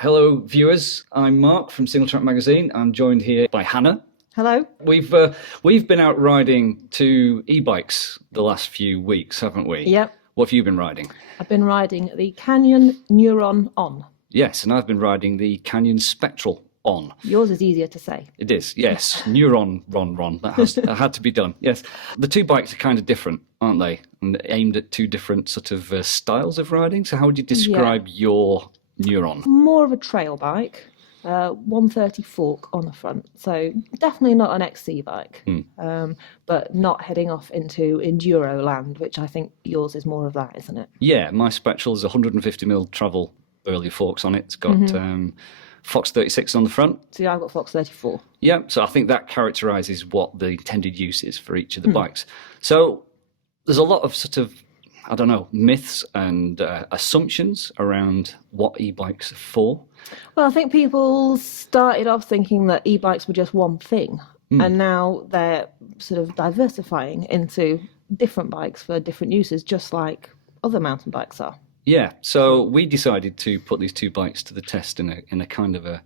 Hello, viewers. I'm Mark from Singletrack magazine. I'm joined here by Hannah. Hello. We've been out riding two e-bikes the last few weeks, haven't we? Yep. What have you been riding? I've been riding the Canyon Neuron On. Yes, and I've been riding the Canyon Spectral On. Yours is easier to say. It is, yes. Neuron, Ron. That had to be done. Yes. The two bikes are kind of different, aren't they? And aimed at two different sort of styles of riding. So how would you describe your Neuron? More of a trail bike, 130 fork on the front. So definitely not an XC bike, but not heading off into enduro land, which I think yours is more of that, isn't it? Yeah, my Spectral is 150mm travel early forks on it. It's got Fox 36 on the front. So I've got Fox 34. Yeah, so I think that characterises what the intended use is for each of the bikes. So there's a lot of sort of, I don't know, myths and assumptions around what e-bikes are for. Well, I think people started off thinking that e-bikes were just one thing, and now they're sort of diversifying into different bikes for different uses, just like other mountain bikes are. Yeah, so we decided to put these two bikes to the test in a kind of a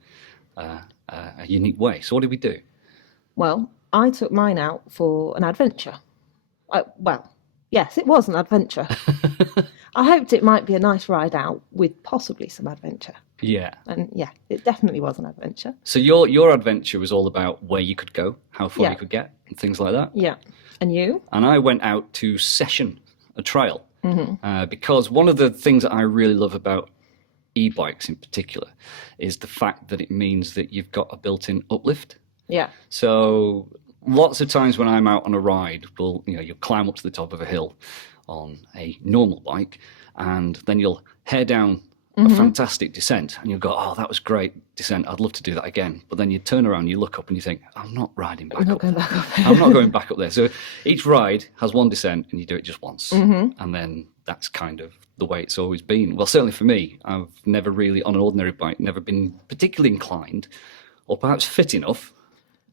unique way. So what did we do? Well, I took mine out for an adventure. Yes, it was an adventure. I hoped it might be a nice ride out with possibly some adventure. Yeah. And yeah, it definitely was an adventure. So your adventure was all about where you could go, how far you could get, and things like that? Yeah. And you? And I went out to session a trail. Because one of the things that I really love about e-bikes in particular is the fact that it means that you've got a built-in uplift. Yeah. So lots of times when I'm out on a ride, you'll climb up to the top of a hill on a normal bike, and then you'll head down a fantastic descent, and you'll go, oh, that was great descent, I'd love to do that again. But then you turn around, you look up and you think, I'm not riding back up. I'm not going back up there. So each ride has one descent and you do it just once. And then that's kind of the way it's always been. Well, certainly for me, I've never really, on an ordinary bike, never been particularly inclined or perhaps fit enough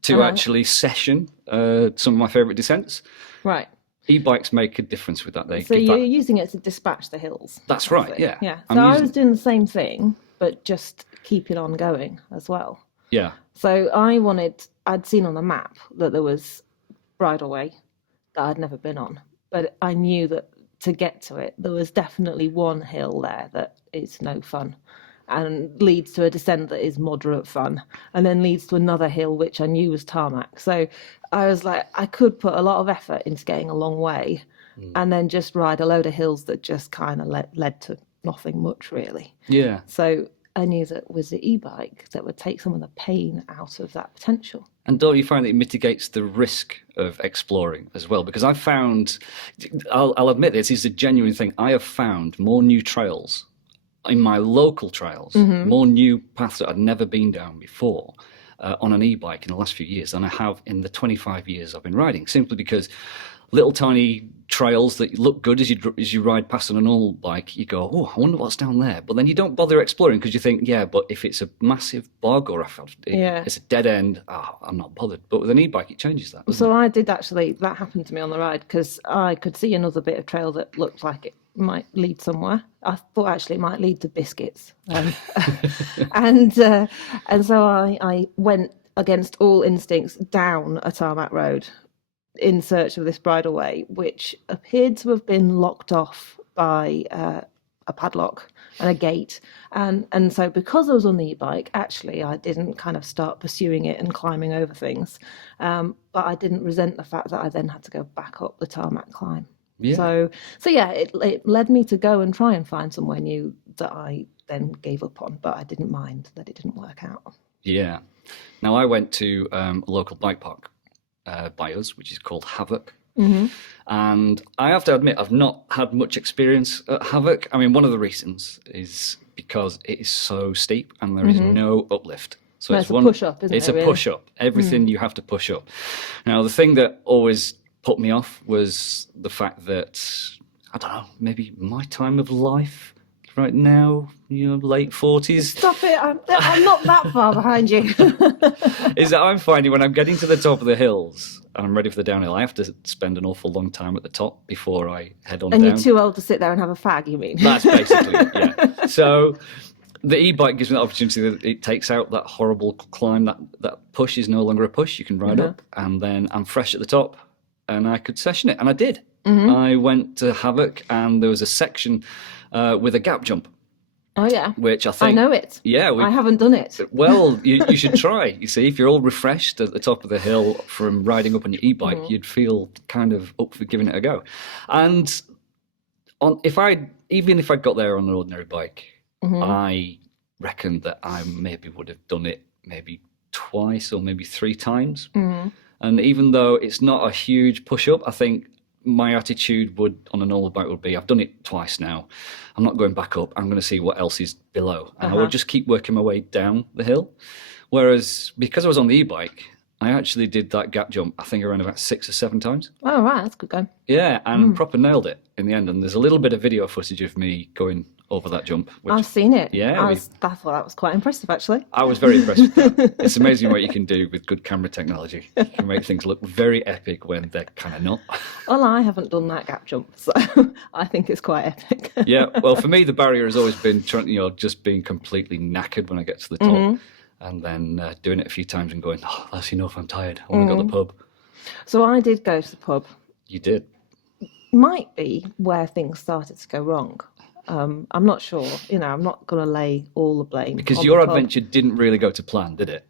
to actually session some of my favourite descents. Right. E-bikes make a difference with that. So you're using it to dispatch the hills. That's right, yeah. Yeah. So I was doing the same thing, but just keeping on going as well. Yeah. So I'd seen on the map that there was bridleway that I'd never been on, but I knew that to get to it, there was definitely one hill there that is no fun and leads to a descent that is moderate fun, and then leads to another hill which I knew was tarmac. So I was like, I could put a lot of effort into getting a long way and then just ride a load of hills that just kind of led to nothing much really. Yeah. So I knew that was the e-bike that would take some of the pain out of that potential. And don't you find that it mitigates the risk of exploring as well? Because I've found, I'll admit this is a genuine thing, I have found more new trails in my local trails, more new paths that I'd never been down before on an e-bike in the last few years than I have in the 25 years I've been riding, simply because little tiny trails that look good as you ride past on a normal bike, you go, oh, I wonder what's down there. But then you don't bother exploring because you think, yeah, but if it's a massive bog or it's a dead end, I'm not bothered. But with an e-bike, it changes that. So I did actually, that happened to me on the ride because I could see another bit of trail that looked like it might lead somewhere. I thought actually it might lead to biscuits. And so I went against all instincts down a tarmac road in search of this bridleway, which appeared to have been locked off by a padlock and a gate. And so because I was on the e-bike, actually, I didn't kind of start pursuing it and climbing over things. But I didn't resent the fact that I then had to go back up the tarmac climb. Yeah. So yeah, it led me to go and try and find somewhere new that I then gave up on, but I didn't mind that it didn't work out. Yeah. Now, I went to a local bike park by us, which is called Havoc. And I have to admit, I've not had much experience at Havoc. I mean, one of the reasons is because it is so steep and there is no uplift. So it's a push-up, isn't it? It's a push-up. Everything you have to push up. Now, the thing that always put me off was the fact that, I don't know, maybe my time of life right now, late 40s. Stop it, I'm not that far behind you. Is that I'm finding when I'm getting to the top of the hills and I'm ready for the downhill, I have to spend an awful long time at the top before I head on down. And you're too old to sit there and have a fag, you mean? That's basically, yeah. So The e-bike gives me the opportunity that it takes out that horrible climb. That push is no longer a push. You can ride up, and then I'm fresh at the top, and I could session it, and I did. I went to Havoc, and there was a section with a gap jump. Oh yeah, which I think I know it. Yeah, I haven't done it. Well, you should try. You see, if you're all refreshed at the top of the hill from riding up on your e-bike, you'd feel kind of up for giving it a go. And even if I got there on an ordinary bike, I reckon that I maybe would have done it maybe twice or maybe 3 times. And even though it's not a huge push-up, I think my attitude on a normal bike would be, I've done it twice now. I'm not going back up. I'm going to see what else is below. And I would just keep working my way down the hill. Whereas because I was on the e-bike, I actually did that gap jump, I think, around about 6 or 7 times. Oh, right. That's good going. Yeah, and proper nailed it in the end. And there's a little bit of video footage of me going over that jump. I've seen it. Yeah. I thought that was quite impressive, actually. I was very impressed with that. It's amazing what you can do with good camera technology. You can make things look very epic when they're kind of not. Well, I haven't done that gap jump, so I think it's quite epic. Yeah, well, for me, the barrier has always been just being completely knackered when I get to the top. And then doing it a few times and going, oh, that's enough, I'm tired. I want to go to the pub. So I did go to the pub. You did? Might be where things started to go wrong. I'm not sure. I'm not going to lay all the blame. Because on your the pub. adventure didn't really go to plan, did it?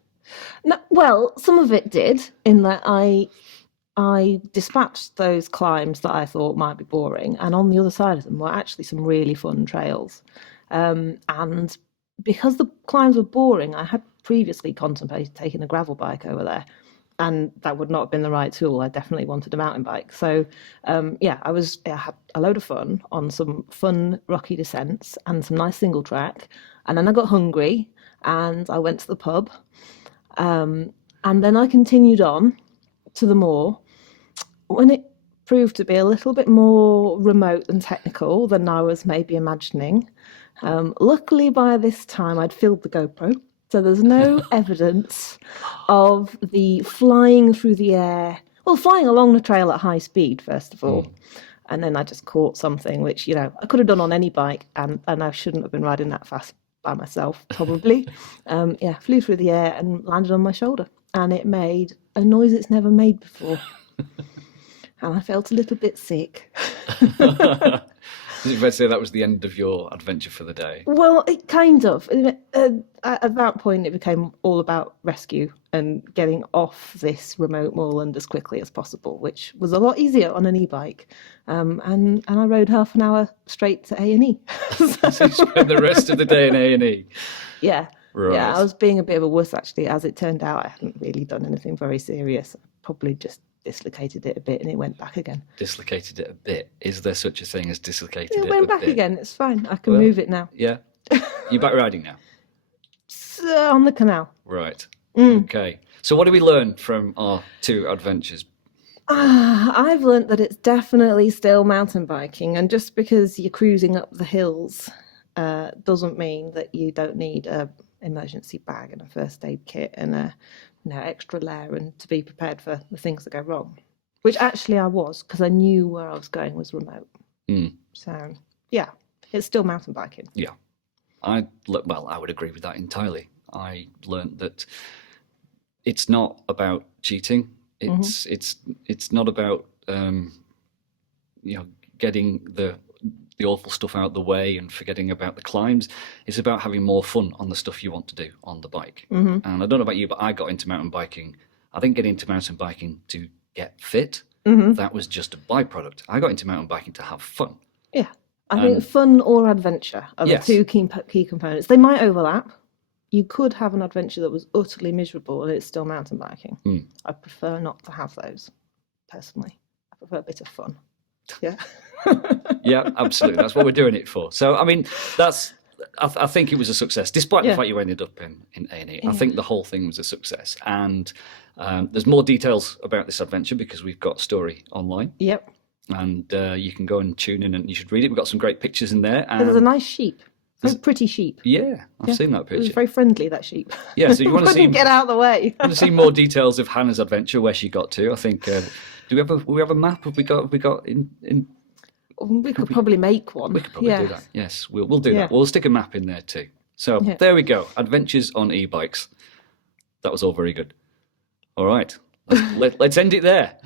No, well, some of it did, in that I dispatched those climbs that I thought might be boring, and on the other side of them were actually some really fun trails. And because the climbs were boring, I had previously contemplated taking a gravel bike over there, and that would not have been the right tool. I definitely wanted a mountain bike. So, I had a load of fun on some fun rocky descents and some nice single track. And then I got hungry and I went to the pub. And then I continued on to the moor when it proved to be a little bit more remote and technical than I was maybe imagining. Luckily, by this time, I'd filled the GoPro. So there's no evidence of the flying through the air. Well, flying along the trail at high speed, first of all. And then I just caught something, which, I could have done on any bike. And I shouldn't have been riding that fast by myself, probably. Flew through the air and landed on my shoulder. And it made a noise it's never made before. And I felt a little bit sick. Is it fair to say that was the end of your adventure for the day? Well, it kind of. At that point, it became all about rescue and getting off this remote moorland as quickly as possible, which was a lot easier on an e-bike. And I rode half an hour straight to A&E. So you spent the rest of the day in A&E? Yeah. Right. Yeah, I was being a bit of a wuss, actually. As it turned out, I hadn't really done anything very serious. Probably just dislocated it a bit and it went back again. Dislocated it a bit? Is there such a thing as dislocated it a bit? It went back again. It's fine. I can move it now. Yeah. You're back riding now? On the canal. Right. Okay. So what did we learn from our 2 adventures? I've learnt that it's definitely still mountain biking, and just because you're cruising up the hills doesn't mean that you don't need a emergency bag and a first aid kit and a extra layer and to be prepared for the things that go wrong, which actually I was, because I knew where I was going was remote. So yeah, it's still mountain biking. Yeah, I would agree with that entirely. I learned that it's not about cheating. It's not about getting the awful stuff out the way and forgetting about the climbs. It's about having more fun on the stuff you want to do on the bike. And I don't know about you, but I got into mountain biking. I didn't get into mountain biking to get fit. That was just a byproduct. I got into mountain biking to have fun. Yeah. I think fun or adventure are the 2 key components. They might overlap. You could have an adventure that was utterly miserable and it's still mountain biking. I prefer not to have those, personally. I prefer a bit of fun. Yeah. Yeah, absolutely. That's what we're doing it for. So, I mean, I think it was a success, despite the fact you ended up in A&E. I think the whole thing was a success. And there's more details about this adventure because we've got a story online. Yep. And you can go and tune in and you should read it. We've got some great pictures in there. And there's a nice sheep. Very pretty sheep. Yeah, I've seen that picture. It was very friendly, that sheep. Yeah, so you want to see... get out of the way. You want to see more details of Hannah's adventure, where she got to. I think... do we have a map? Have we got in... We could probably make one. We could probably do that. Yes, we'll do that. We'll stick a map in there too. So there we go. Adventures on e-bikes. That was all very good. All right. Let's end it there.